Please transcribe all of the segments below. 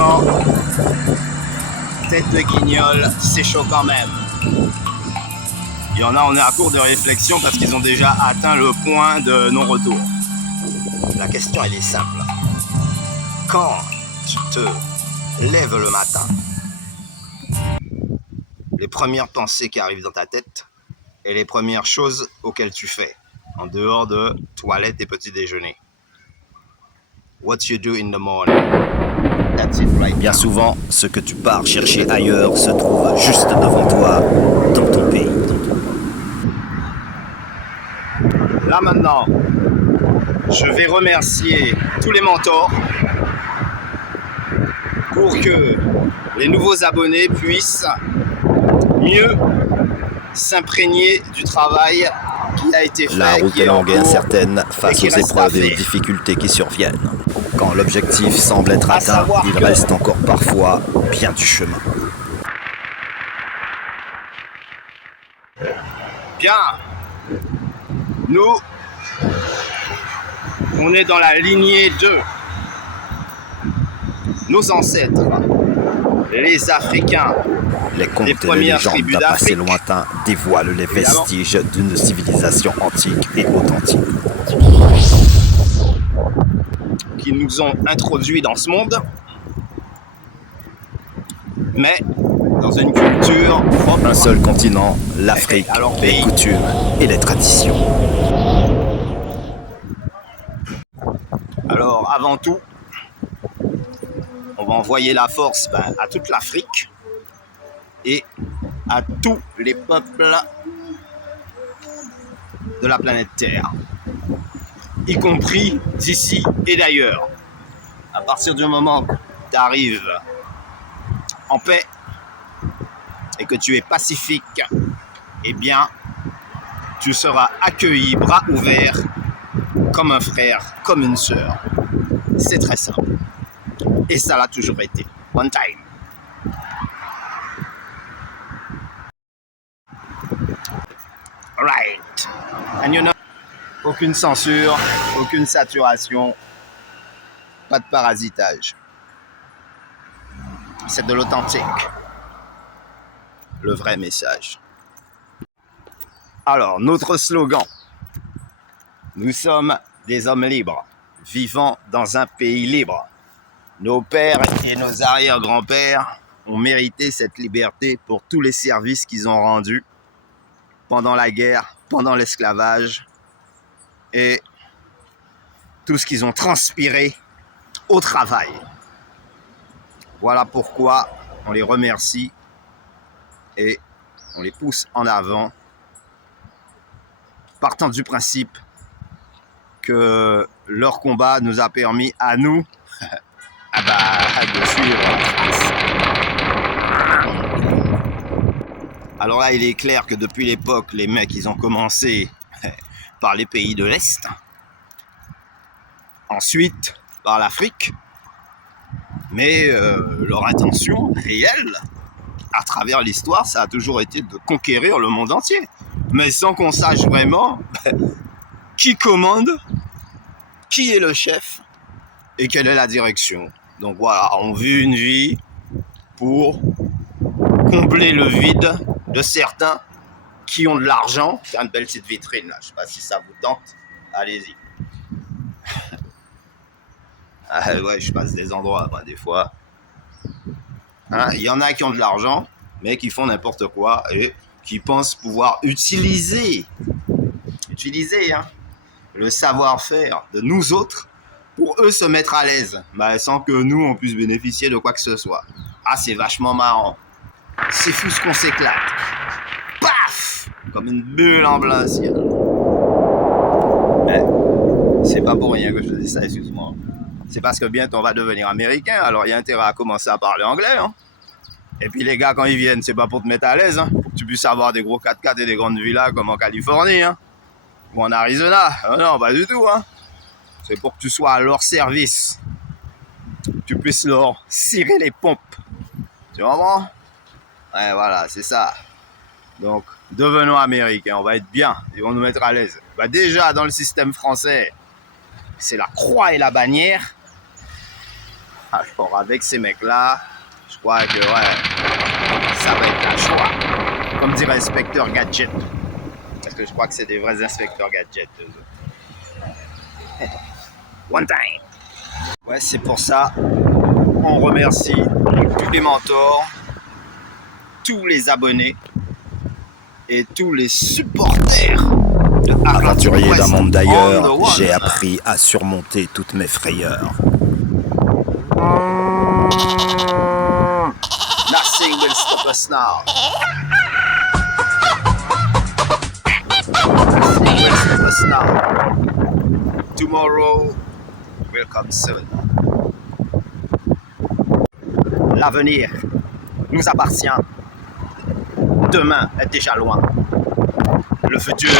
franchement, tête de guignol, c'est chaud quand même. Il y en a, on est à court de réflexion parce qu'ils ont déjà atteint le point de non-retour. La question, elle est simple. Quand tu te lèves le matin, les premières pensées qui arrivent dans ta tête et les premières choses auxquelles tu fais, en dehors de toilette et petit déjeuner. What you do in the morning. That's it right now. Bien souvent, ce que tu pars chercher ailleurs se trouve juste devant toi, dans ton pays. Là maintenant, je vais remercier tous les mentors pour que les nouveaux abonnés puissent mieux s'imprégner du travail qui a été fait. La route est longue et incertaine face aux épreuves et aux difficultés qui surviennent. Quand l'objectif semble être atteint, il reste encore parfois bien du chemin. Bien, nous, on est dans la lignée de nos ancêtres, les Africains. Les contes et les légendes d'un passé lointain dévoilent les vestiges d'une civilisation antique et authentique. Qui nous ont introduits dans ce monde, mais dans une culture propre. Un seul continent, l'Afrique, les coutumes et les traditions. Alors, avant tout, on va envoyer la force à toute l'Afrique et à tous les peuples de la planète Terre, y compris d'ici et d'ailleurs. À partir du moment que tu arrives en paix et que tu es pacifique, eh bien, tu seras accueilli bras ouverts comme un frère, comme une sœur. C'est très simple. Et ça l'a toujours été. One time. Right. And you know, aucune censure, aucune saturation, pas de parasitage. C'est de l'authentique. Le vrai message. Alors, notre slogan. Nous sommes des hommes libres, vivant dans un pays libre. Nos pères et nos arrière-grands-pères ont mérité cette liberté pour tous les services qu'ils ont rendus pendant la guerre, pendant l'esclavage et tout ce qu'ils ont transpiré au travail. Voilà pourquoi on les remercie et on les pousse en avant, partant du principe que leur combat nous a permis à nous de suivre. Alors là, il est clair que depuis l'époque, les mecs, ils ont commencé par les pays de l'Est, ensuite par l'Afrique, mais leur intention réelle, à travers l'histoire, ça a toujours été de conquérir le monde entier, mais sans qu'on sache vraiment qui commande, qui est le chef et quelle est la direction. Donc voilà, on vit une vie pour combler le vide de certains qui ont de l'argent. C'est une belle petite vitrine là, je sais pas si ça vous tente, allez-y. Ah ouais, je passe des endroits, moi, des fois. Hein, y en a qui ont de l'argent, mais qui font n'importe quoi et qui pensent pouvoir utiliser hein, le savoir-faire de nous autres pour eux se mettre à l'aise, sans que nous, on puisse bénéficier de quoi que ce soit. Ah, c'est vachement marrant. C'est fou ce qu'on s'éclate. Paf! Comme une bulle en plein ciel. Mais c'est pas pour rien que je dis ça, excuse-moi. C'est parce que bientôt on va devenir américain, alors il y a intérêt à commencer à parler anglais. Hein. Et puis les gars, quand ils viennent, c'est pas pour te mettre à l'aise, hein, pour que tu puisses avoir des gros 4x4 et des grandes villas comme en Californie, hein, ou en Arizona. Non, pas du tout. Hein. C'est pour que tu sois à leur service. Tu puisses leur cirer les pompes. Tu comprends? Ouais, voilà, c'est ça. Donc, devenons américains, on va être bien, ils vont nous mettre à l'aise. Déjà, dans le système français, c'est la croix et la bannière. Alors avec ces mecs-là, je crois que ouais, ça va être la choix. Comme dirait l'inspecteur Gadget. Parce que je crois que c'est des vrais inspecteurs Gadget. One time. Ouais, c'est pour ça. On remercie tous les mentors, tous les abonnés et tous les supporters. Aventurier d'un monde d'ailleurs, j'ai appris à surmonter toutes mes frayeurs. Nothing will stop us now. Nothing will stop us now. Tomorrow will come soon. L'avenir nous appartient. Demain est déjà loin. Le futur,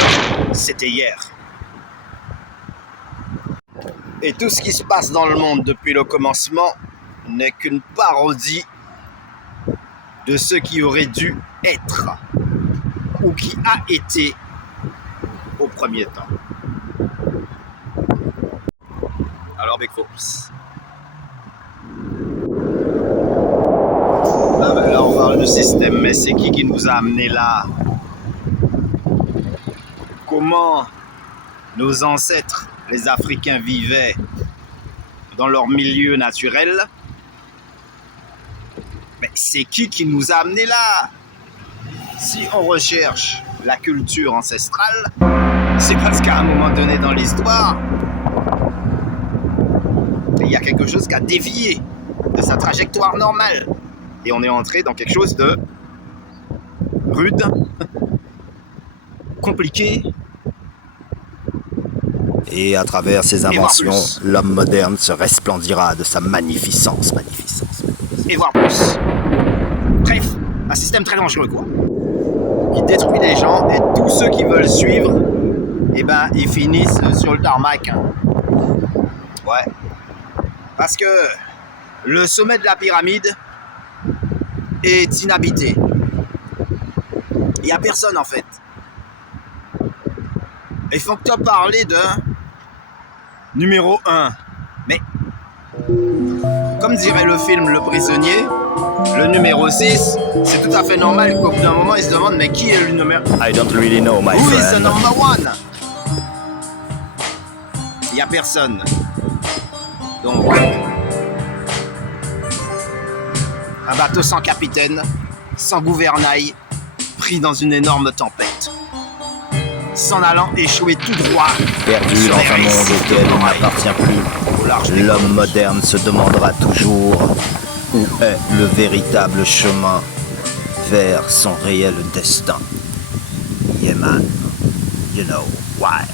c'était hier. Et tout ce qui se passe dans le monde depuis le commencement n'est qu'une parodie de ce qui aurait dû être ou qui a été au premier temps. Alors Big Folks. Ah ben là on parle de système, mais c'est qui nous a amené là? Comment nos ancêtres, les Africains, vivaient dans leur milieu naturel? Mais c'est qui nous a amené là? Si on recherche la culture ancestrale, c'est parce qu'à un moment donné dans l'histoire, il y a quelque chose qui a dévié de sa trajectoire normale. Et on est entré dans quelque chose de rude, compliqué. Et à travers ses inventions, l'homme moderne se resplendira de sa magnificence. Et voir plus. Bref, un système très dangereux, quoi. Qui détruit les gens et tous ceux qui veulent suivre, eh ben, ils finissent sur le tarmac. Hein. Ouais. Parce que le sommet de la pyramide est inhabité. Il n'y a personne, en fait. Ils font que parler de numéro 1. Mais, comme dirait le film Le Prisonnier, le numéro 6, c'est tout à fait normal qu'au bout d'un moment, ils se demandent mais qui est le numéro 1? I don't really know, my Who friend. is the number 1? Il n'y a personne. Donc, un bateau sans capitaine, sans gouvernail, pris dans une énorme tempête. S'en allant échouer tout droit. Perdu dans un monde auquel il n'appartient plus, l'homme moderne se demandera toujours où est le véritable chemin vers son réel destin. Yeah man, you know why.